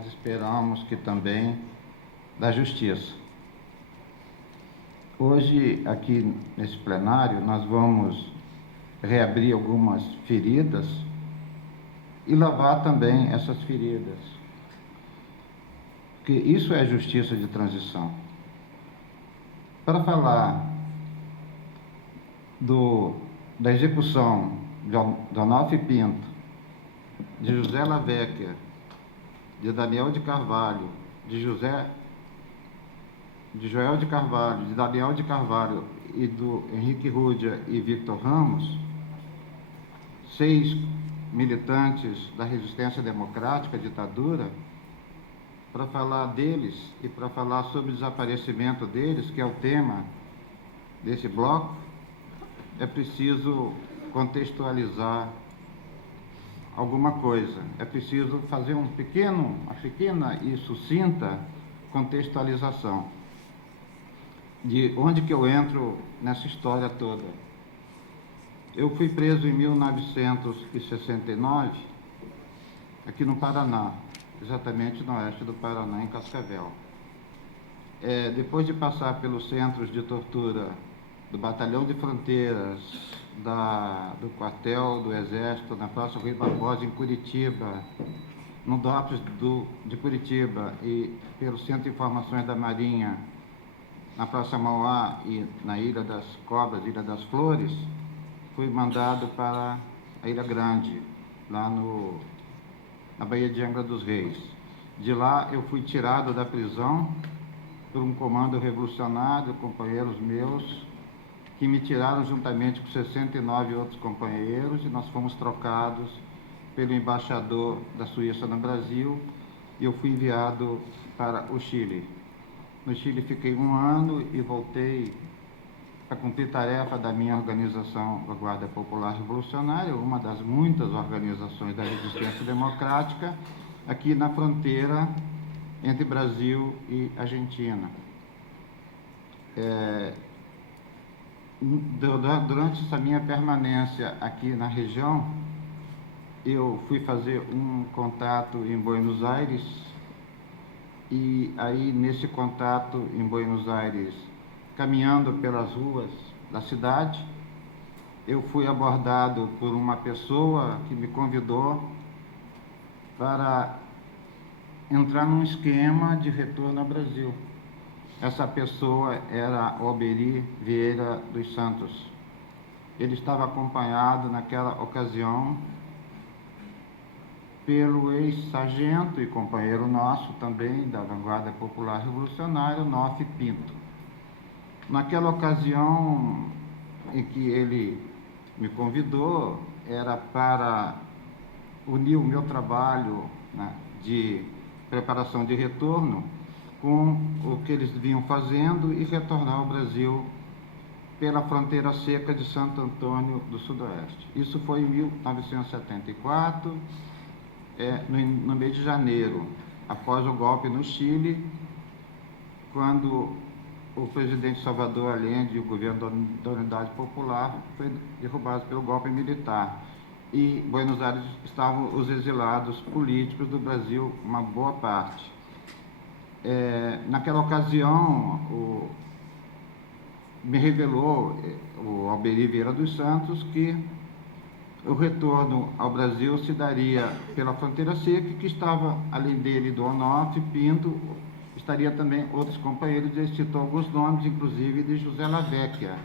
nós esperamos que também da justiça. Hoje, aqui nesse plenário, nós vamos reabrir algumas feridas e lavar também essas feridas, porque isso é justiça de transição. Para falar da execução de Onofre Pinto, de José Lavecchia, de Daniel de Carvalho, de Joel de Carvalho, de Daniel de Carvalho e do Henrique Rúdia e Victor Ramos, 6 militantes da resistência democrática à ditadura, para falar deles e para falar sobre o desaparecimento deles, que é o tema desse bloco, é preciso contextualizar alguma coisa. É preciso fazer uma pequena e sucinta contextualização de onde que eu entro nessa história toda. Eu fui preso em 1969, aqui no Paraná, exatamente no oeste do Paraná, em Cascavel. Depois de passar pelos centros de tortura do Batalhão de Fronteiras, do quartel do Exército, na Praça Rui Barbosa, em Curitiba, no DOPS de Curitiba, e pelo Centro de Informações da Marinha, na Praça Mauá e na Ilha das Cobras, Ilha das Flores, fui mandado para a Ilha Grande, lá na Baía de Angra dos Reis. De lá eu fui tirado da prisão por um comando revolucionário, companheiros meus, que me tiraram juntamente com 69 outros companheiros, e nós fomos trocados pelo embaixador da Suíça no Brasil, e eu fui enviado para o Chile. No Chile fiquei 1 ano e voltei para cumprir tarefa da minha organização, a Guarda Popular Revolucionária, uma das muitas organizações da resistência democrática, aqui na fronteira entre Brasil e Argentina. Durante essa minha permanência aqui na região, eu fui fazer um contato em Buenos Aires, e aí nesse contato em Buenos Aires, caminhando pelas ruas da cidade, eu fui abordado por uma pessoa que me convidou para entrar num esquema de retorno ao Brasil. Essa pessoa era Alberi Vieira dos Santos. Ele estava acompanhado naquela ocasião pelo ex-sargento e companheiro nosso também da Vanguarda Popular Revolucionária, Onofre Pinto. Naquela ocasião em que ele me convidou, era para unir o meu trabalho, né, de preparação de retorno com o que eles vinham fazendo e retornar ao Brasil pela fronteira seca de Santo Antônio do Sudoeste. Isso foi em 1974, no mês de janeiro, após o golpe no Chile, quando o presidente Salvador Allende e o governo da Unidade Popular foi derrubado pelo golpe militar. E em Buenos Aires estavam os exilados políticos do Brasil, uma boa parte. Naquela ocasião, me revelou o Alberi Vieira dos Santos que o retorno ao Brasil se daria pela fronteira seca, que estava, além dele, do Onofre Pinto, estaria também outros companheiros, ele citou alguns nomes, inclusive de José Lavecchia,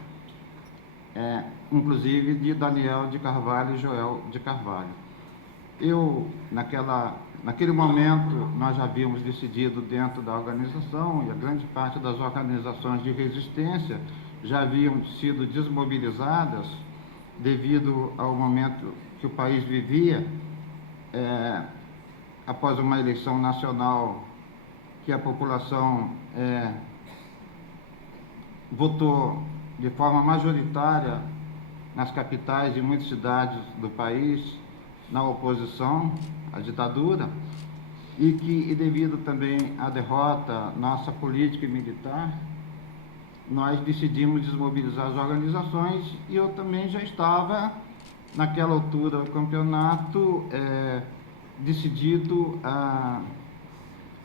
inclusive de Daniel de Carvalho e Joel de Carvalho. Naquele momento, nós já havíamos decidido dentro da organização, e a grande parte das organizações de resistência já haviam sido desmobilizadas devido ao momento que o país vivia, após uma eleição nacional que a população votou de forma majoritária nas capitais e muitas cidades do país na oposição à ditadura, e devido também à derrota nossa política e militar, nós decidimos desmobilizar as organizações, e eu também já estava, naquela altura do campeonato, decidido a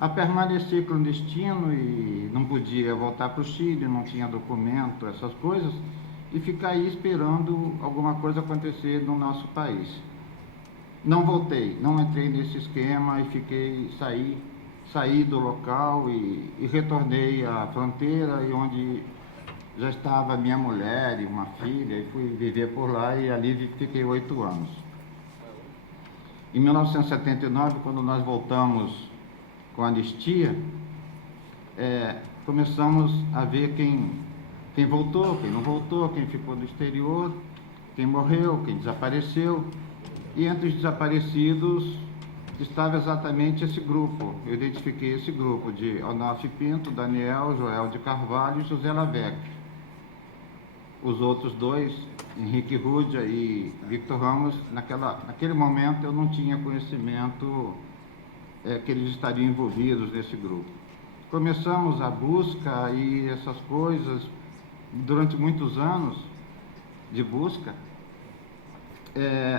a permanecer clandestino e não podia voltar para o Chile, não tinha documento, essas coisas, e ficar aí esperando alguma coisa acontecer no nosso país. Não voltei, não entrei nesse esquema e saí do local e retornei à fronteira, e onde já estava minha mulher e uma filha, e fui viver por lá, e ali fiquei 8 anos. Em 1979, quando nós voltamos com a anistia, começamos a ver quem voltou, quem não voltou, quem ficou no exterior, quem morreu, quem desapareceu. E entre os desaparecidos estava exatamente esse grupo. Eu identifiquei esse grupo de Onofre Pinto, Daniel, Joel de Carvalho e José Lavec. Os outros dois, Henrique Rúdia e Victor Ramos, naquele momento eu não tinha conhecimento que eles estariam envolvidos nesse grupo. Começamos a busca e essas coisas, durante muitos anos de busca,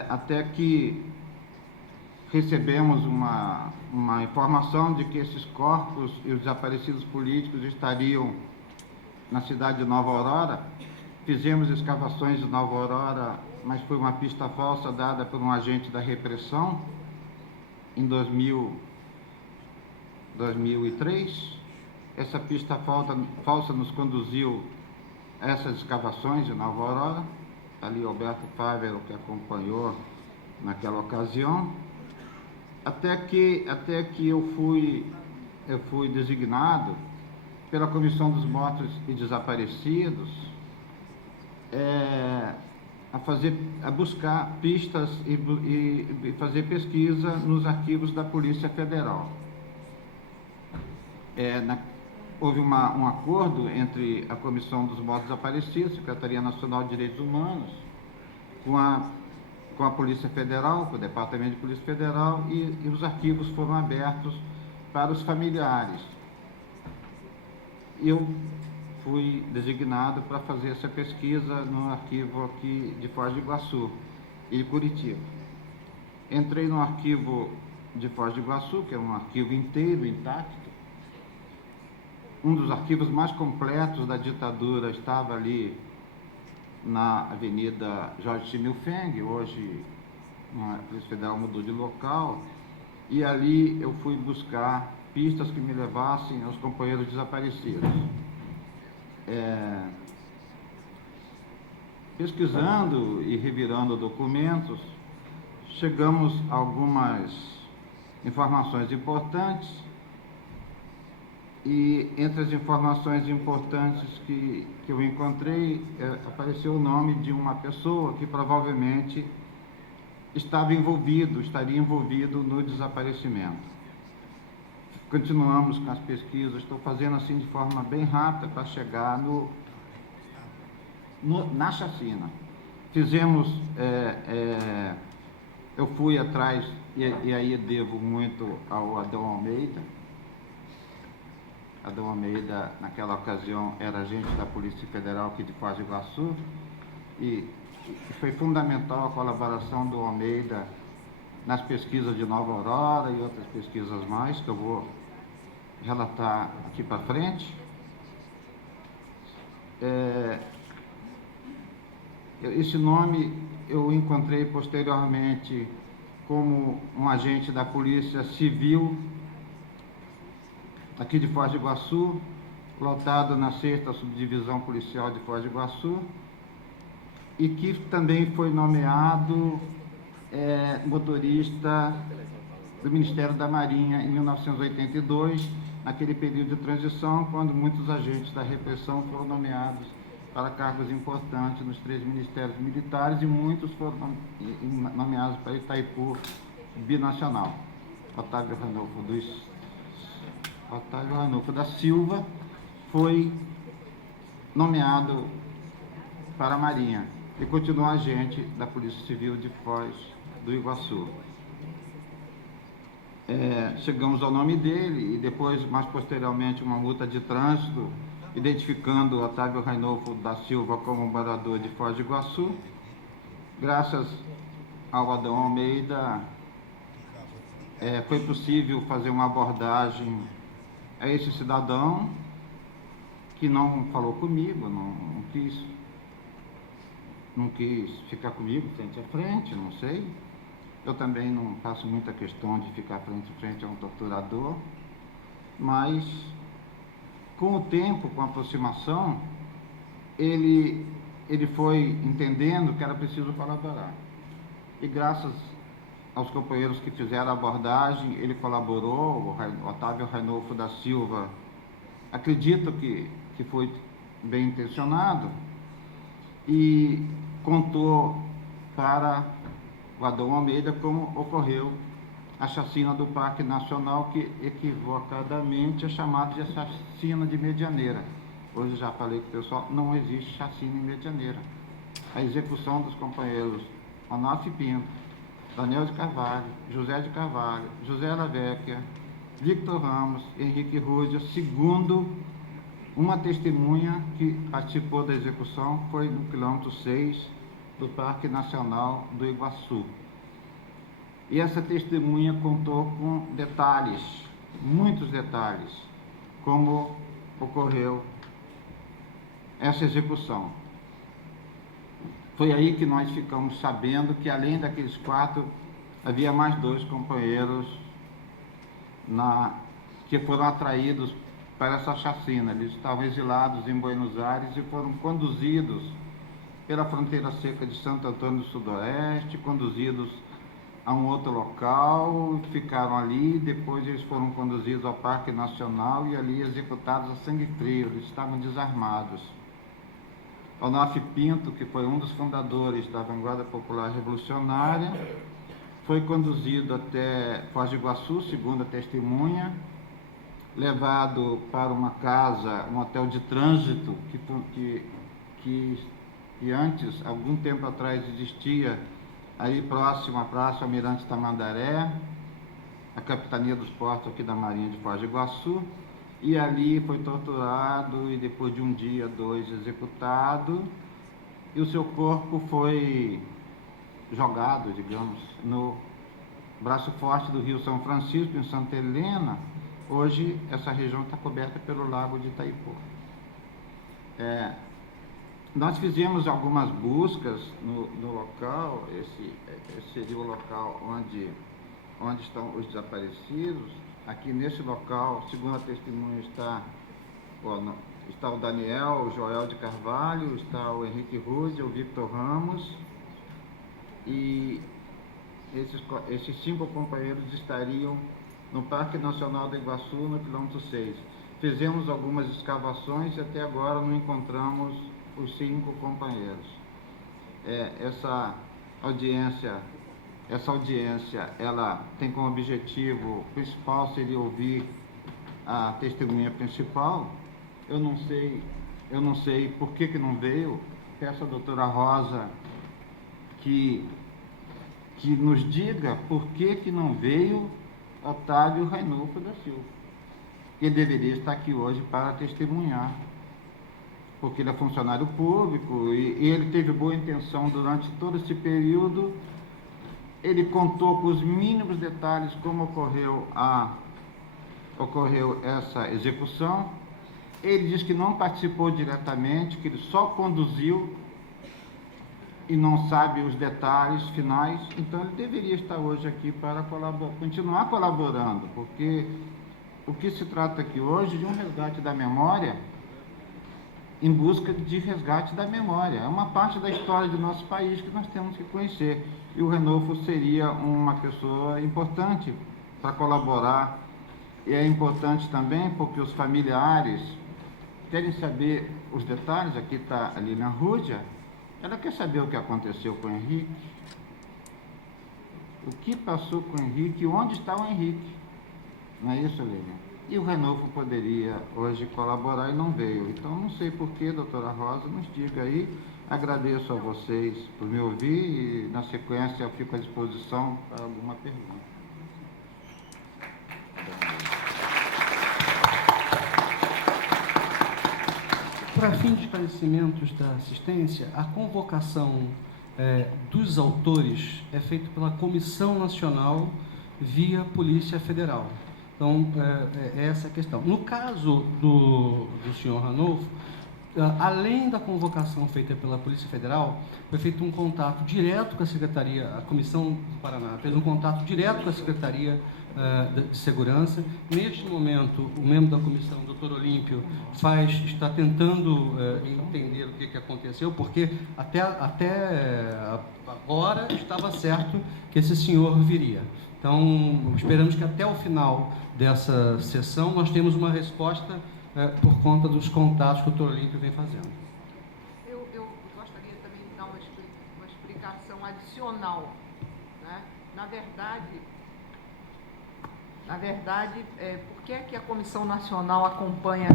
até que recebemos uma informação de que esses corpos e os desaparecidos políticos estariam na cidade de Nova Aurora. Fizemos escavações de Nova Aurora, mas foi uma pista falsa dada por um agente da repressão em 2003. Essa pista falsa nos conduziu a essas escavações de Nova Aurora. Ali Alberto Fávero, que acompanhou naquela ocasião, até que eu fui designado pela Comissão dos Mortos e Desaparecidos a buscar pistas e fazer pesquisa nos arquivos da Polícia Federal. Houve um acordo entre a Comissão dos Mortos Desaparecidos, Secretaria Nacional de Direitos Humanos, com a Polícia Federal, com o Departamento de Polícia Federal, e os arquivos foram abertos para os familiares. Eu fui designado para fazer essa pesquisa no arquivo aqui de Foz do Iguaçu e Curitiba. Entrei no arquivo de Foz do Iguaçu, que é um arquivo inteiro, intacto. Um dos arquivos mais completos da ditadura estava ali na Avenida Jorge Schimmelfeng. Hoje a Polícia Federal mudou de local, e ali eu fui buscar pistas que me levassem aos companheiros desaparecidos. Pesquisando e revirando documentos, chegamos a algumas informações importantes. E entre as informações importantes que eu encontrei, apareceu o nome de uma pessoa que provavelmente estaria envolvido no desaparecimento. Continuamos com as pesquisas, estou fazendo assim de forma bem rápida para chegar na chacina. Fizemos, eu fui atrás, e aí devo muito ao Adão Almeida. Adão Almeida, naquela ocasião, era agente da Polícia Federal aqui de Foz do Iguaçu, e foi fundamental a colaboração do Almeida nas pesquisas de Nova Aurora e outras pesquisas mais, que eu vou relatar aqui para frente. Esse nome eu encontrei posteriormente como um agente da Polícia Civil aqui de Foz do Iguaçu, lotado na 6ª Subdivisão Policial de Foz do Iguaçu, e que também foi nomeado motorista do Ministério da Marinha em 1982, naquele período de transição, quando muitos agentes da repressão foram nomeados para cargos importantes nos 3 ministérios militares, e muitos foram nomeados para Itaipu binacional. Otávio Ranulfo da Silva foi nomeado para a Marinha e continua agente da Polícia Civil de Foz do Iguaçu. Chegamos ao nome dele, e depois, mais posteriormente, uma multa de trânsito identificando Otávio Ranulfo da Silva como morador de Foz do Iguaçu. Graças ao Adão Almeida, foi possível fazer uma abordagem a esse cidadão que não falou comigo, não quis ficar comigo frente a frente, não sei. Eu também não faço muita questão de ficar frente a frente a um torturador, mas com o tempo, com a aproximação, ele foi entendendo que era preciso colaborar. E graças aos companheiros que fizeram a abordagem, ele colaborou. O Otávio Rainolfo da Silva, acredito que foi bem intencionado, e contou para o Adão Almeida como ocorreu a chacina do Parque Nacional, que equivocadamente é chamada de chacina de Medianeira. Hoje já falei com o pessoal, não existe chacina em Medianeira. A execução dos companheiros Onofre Pinto, Daniel de Carvalho, José de Carvalho, José Lavecchia, Victor Ramos, Henrique Rúdia, segundo uma testemunha que participou da execução, foi no quilômetro 6 do Parque Nacional do Iguaçu. E essa testemunha contou com detalhes, muitos detalhes, como ocorreu essa execução. Foi aí que nós ficamos sabendo que, além daqueles 4, havia mais 2 companheiros que foram atraídos para essa chacina. Eles estavam exilados em Buenos Aires e foram conduzidos pela fronteira seca de Santo Antônio do Sudoeste, conduzidos a um outro local, ficaram ali, depois eles foram conduzidos ao Parque Nacional e ali executados a sangue frio. Eles estavam desarmados. Onofre Pinto, que foi um dos fundadores da Vanguarda Popular Revolucionária, foi conduzido até Foz do Iguaçu, segundo a testemunha, levado para uma casa, um hotel de trânsito, que antes, algum tempo atrás, existia aí próximo à Praça Almirante Tamandaré, a Capitania dos Portos aqui da Marinha de Foz do Iguaçu, e ali foi torturado e depois de 1 dia, 2, executado, e o seu corpo foi jogado, digamos, no braço forte do Rio São Francisco, em Santa Helena. Hoje essa região está coberta pelo Lago de Itaipu. Nós fizemos algumas buscas no local. Esse seria o local onde estão os desaparecidos. Aqui nesse local, segundo a testemunha, está o Daniel, o Joel de Carvalho, está o Henrique Rúdia, o Victor Ramos, e esses 5 companheiros estariam no Parque Nacional do Iguaçu, no quilômetro 6. Fizemos algumas escavações e até agora não encontramos os 5 companheiros. Essa audiência, ela tem como objetivo principal seria ouvir a testemunha principal. Eu não sei por que não veio. Peço à doutora Rosa que nos diga por que não veio Otávio Rainolfo da Silva. Ele deveria estar aqui hoje para testemunhar, porque ele é funcionário público e ele teve boa intenção durante todo esse período. Ele contou com os mínimos detalhes como ocorreu essa execução. Ele diz que não participou diretamente, que ele só conduziu e não sabe os detalhes finais. Então ele deveria estar hoje aqui para continuar colaborando, porque o que se trata aqui hoje de um resgate da memória, em busca de resgate da memória. É uma parte da história do nosso país que nós temos que conhecer. E o Rainolfo seria uma pessoa importante para colaborar. E é importante também porque os familiares querem saber os detalhes. Aqui está a Lilian Rúdia. Ela quer saber o que aconteceu com o Henrique. O que passou com o Henrique e onde está o Henrique. Não é isso, Lilian? E o Rainolfo poderia hoje colaborar e não veio. Então, não sei por que, doutora Rosa, nos diga aí. Agradeço a vocês por me ouvir e, na sequência, eu fico à disposição para alguma pergunta. Para fim de esclarecimentos da assistência, a convocação dos autores é feita pela Comissão Nacional via Polícia Federal. Então, é essa a questão. No caso do senhor Ranulfo, além da convocação feita pela Polícia Federal, foi feito um contato direto com a Secretaria, a Comissão do Paraná fez um contato direto com a Secretaria de Segurança. Neste momento, o membro da comissão, o Dr. Olímpio, está tentando entender o que aconteceu, porque até agora estava certo que esse senhor viria. Então, esperamos que até o final dessa sessão nós temos uma resposta por conta dos contatos que o Dr. Olímpio vem fazendo. Eu gostaria também de dar uma explicação adicional, né? Na verdade, por que é que a Comissão Nacional acompanha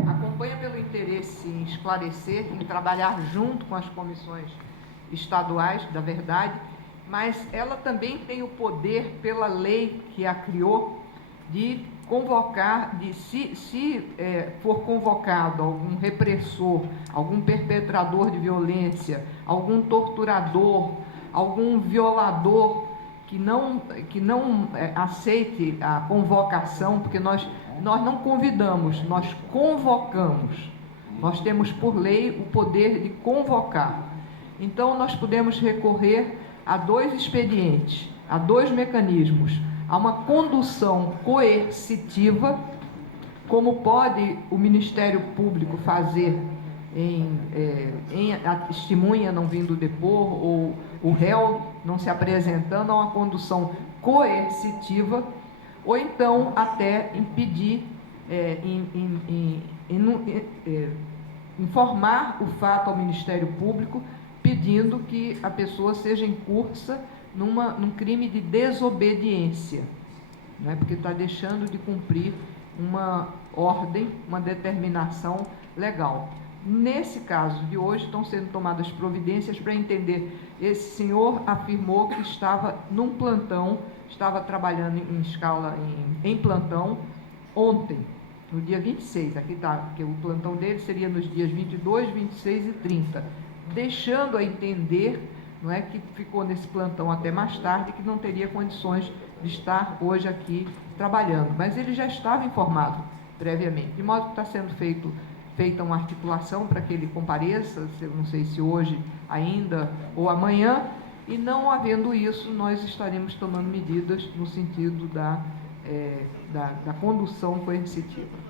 pelo interesse em esclarecer, em trabalhar junto com as comissões estaduais, da verdade, mas ela também tem o poder, pela lei que a criou, de convocar, se for convocado algum repressor, algum perpetrador de violência, algum torturador, algum violador que não aceite a convocação, porque nós não convidamos, nós convocamos. Nós temos por lei o poder de convocar. Então, nós podemos recorrer a 2 expedientes, a 2 mecanismos. Há uma condução coercitiva, como pode o Ministério Público fazer a testemunha não vindo depor, ou o réu não se apresentando, a uma condução coercitiva, ou então até impedir, informar o fato ao Ministério Público, pedindo que a pessoa seja incursa num crime de desobediência, né? Porque está deixando de cumprir uma ordem, uma determinação legal. Nesse caso de hoje, estão sendo tomadas providências para entender. Esse senhor afirmou que estava num plantão, estava trabalhando em plantão ontem, no dia 26, aqui está, que o plantão dele seria nos dias 22, 26 e 30, deixando a entender, não é, que ficou nesse plantão até mais tarde, que não teria condições de estar hoje aqui trabalhando. Mas ele já estava informado previamente, de modo que está sendo feita uma articulação para que ele compareça, não sei se hoje ainda ou amanhã, e não havendo isso, nós estaremos tomando medidas no sentido da condução coercitiva.